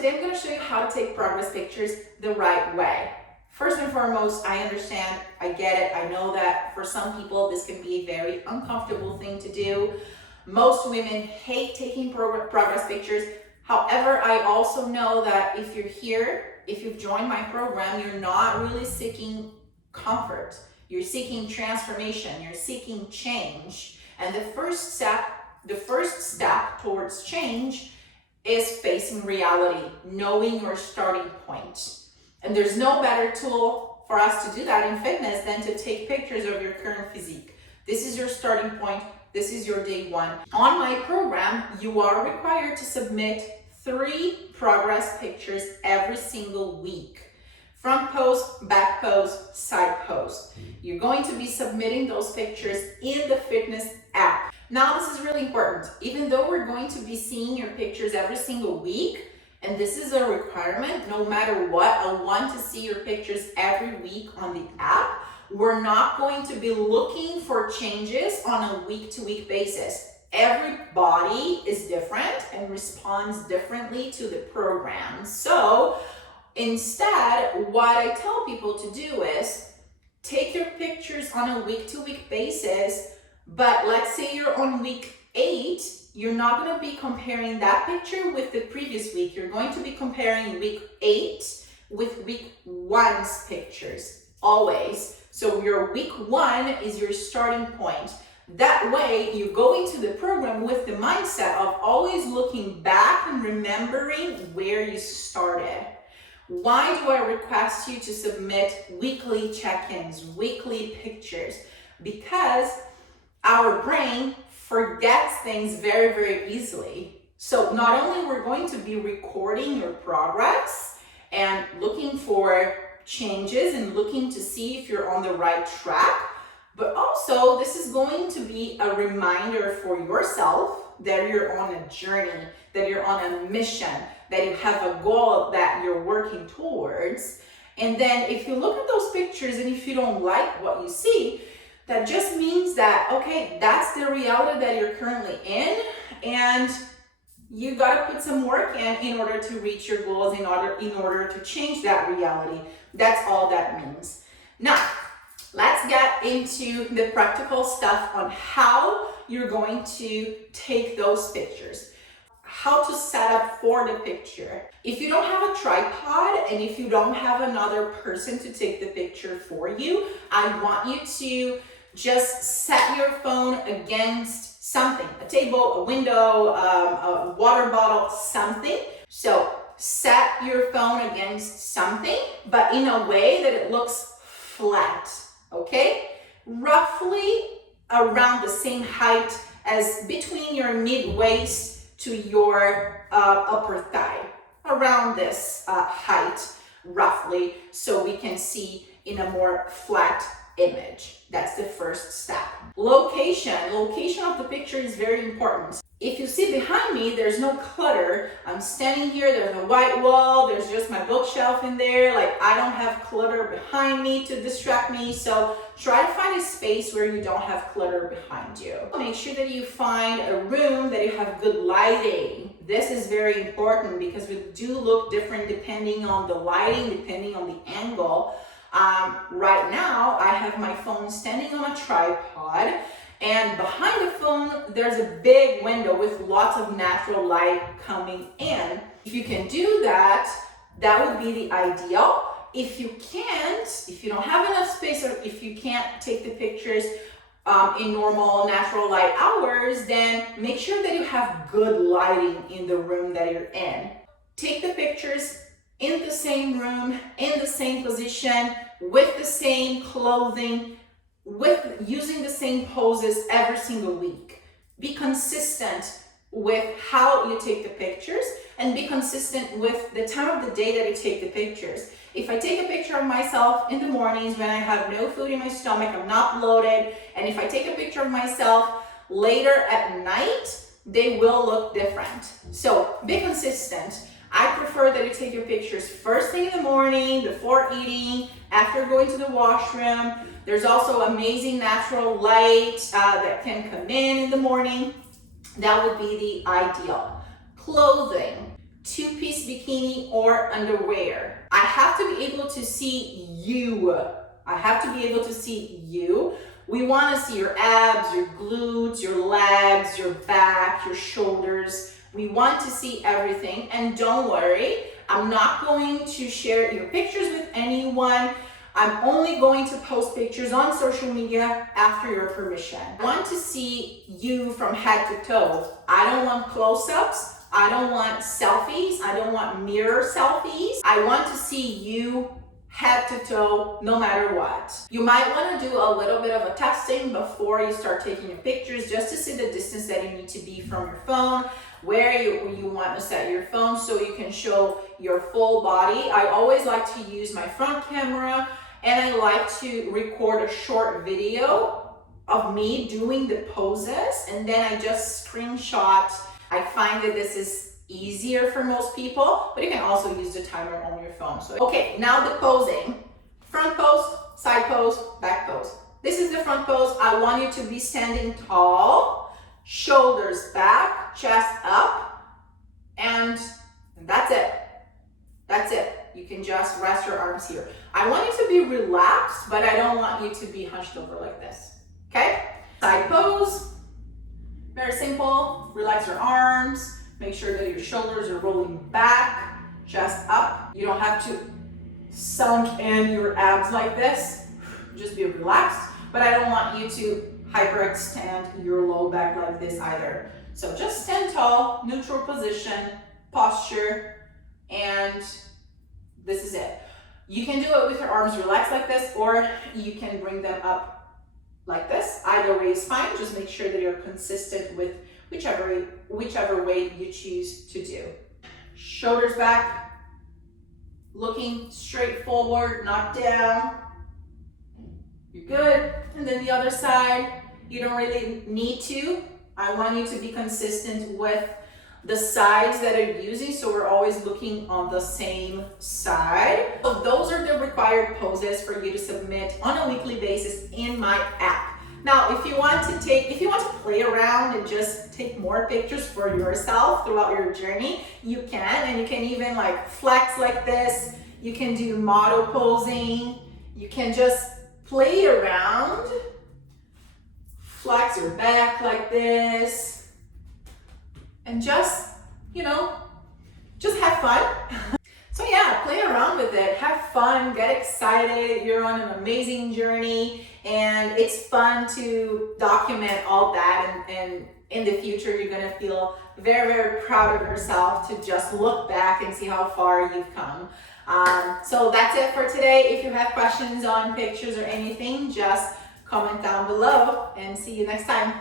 today I'm going to show you how to take progress pictures the right way. First and foremost, I understand, I get it, I know that for some people this can be a very uncomfortable thing to do. Most women hate taking progress pictures. However, I also know that if you're here, if you've joined my program, you're not really seeking comfort. You're seeking transformation, you're seeking change. And the first step towards change is facing reality, knowing your starting point. And there's no better tool for us to do that in fitness than to take pictures of your current physique. This is your starting point. This is your day one. On my program, you are required to submit 3 progress pictures every single week. Front pose, back pose, side pose. You're going to be submitting those pictures in the fitness app. Now, this is really important. Even though we're going to be seeing your pictures every single week, and this is a requirement, no matter what, I want to see your pictures every week on the app. We're not going to be looking for changes on a week-to-week basis. Every body is different and responds differently to the program. So instead, what I tell people to do is take your pictures on a week-to-week basis, but let's say you're on week 8, you're not going to be comparing that picture with the previous week. You're going to be comparing week 8 with week 1's pictures, always. So your week 1 is your starting point. That way, you go into the program with the mindset of always looking back and remembering where you started. Why do I request you to submit weekly check-ins, weekly pictures? Because our brain forgets things very, very easily. So not only we're going to be recording your progress and looking for changes and looking to see if you're on the right track, but also this is going to be a reminder for yourself that you're on a journey, that you're on a mission, that you have a goal that you're working towards. And then if you look at those pictures and if you don't like what you see, that just means that, okay, that's the reality that you're currently in, and you got to put some work in order to reach your goals, in order to change that reality. That's all that means. Now, let's get into the practical stuff on how you're going to take those pictures. How to set up for the picture. If you don't have a tripod and if you don't have another person to take the picture for you, I want you to just set your phone against something, a table, a window, a water bottle, something. So set your phone against something, but in a way that it looks flat, okay? Roughly around the same height as between your mid-waist to your upper thigh, around this height, roughly, so we can see in a more flat image. That's the first step. Location of the picture is very important. If you see behind me, there's no clutter. I'm standing here, there's a white wall, there's just my bookshelf in there. Like, I don't have clutter behind me to distract me. So try to find a space where you don't have clutter behind you. Make sure that you find a room that you have good lighting. This is very important because we do look different depending on the lighting, depending on the angle. Right now, I have my phone standing on a tripod, and behind the phone, there's a big window with lots of natural light coming in. If you can do that, that would be the ideal. If you can't, if you don't have enough space, or if you can't take the pictures in normal natural light hours, then make sure that you have good lighting in the room that you're in. Take the pictures in the same room, in the same position, with the same clothing, with using the same poses every single week. Be consistent with how you take the pictures and be consistent with the time of the day that you take the pictures. If I take a picture of myself in the mornings when I have no food in my stomach, I'm not bloated, and if I take a picture of myself later at night, they will look different. So be consistent. I prefer that you take your pictures first thing in the morning, before eating, after going to the washroom. There's also amazing natural light that can come in the morning. That would be the ideal. Clothing. 2 two-piece bikini or underwear. I have to be able to see you. I have to be able to see you. We want to see your abs, your glutes, your legs, your back, your shoulders. We want to see everything. And don't worry, I'm not going to share your pictures with anyone. I'm only going to post pictures on social media after your permission. I want to see you from head to toe. I don't want close-ups. I don't want selfies. I don't want mirror selfies. I want to see you head to toe, no matter what. You might want to do a little bit of a testing before you start taking your pictures, just to see the distance that you need to be from your phone, where you want to set your phone so you can show your full body. I always like to use my front camera, and I like to record a short video of me doing the poses, and then I just screenshot. I find that this is easier for most people, but you can also use the timer on your phone. So, okay, now the posing. Front pose, side pose, back pose. This is the front pose. I want you to be standing tall, shoulders back, chest up, and that's it. That's it. You can just rest your arms here. I want you to be relaxed, but I don't want you to be hunched over like this, okay? Side pose, very simple. Relax your arms. Make sure that your shoulders are rolling back, chest up. You don't have to sunk in your abs like this. Just be relaxed, but I don't want you to hyperextend your low back like this either. So just stand tall, neutral position, posture, and this is it. You can do it with your arms relaxed like this, or you can bring them up like this. Either way is fine. Just make sure that you're consistent with whichever way you choose to do. Shoulders back, looking straight forward, not down. You're good. And then the other side, you don't really need to. I want you to be consistent with the sides that are using, so we're always looking on the same side. So those are the required poses for you to submit on a weekly basis in my app. Now, if you want to play around and just take more pictures for yourself throughout your journey, you can, and you can even like flex like this. You can do model posing. You can just play around, flex your back like this, and just, just have fun. So yeah, play around with it, have fun, get excited. You're on an amazing journey, and it's fun to document all that, and in the future you're gonna feel very, very proud of yourself to just look back and see how far you've come. So that's it for today. If you have questions on pictures or anything, just comment down below, and see you next time.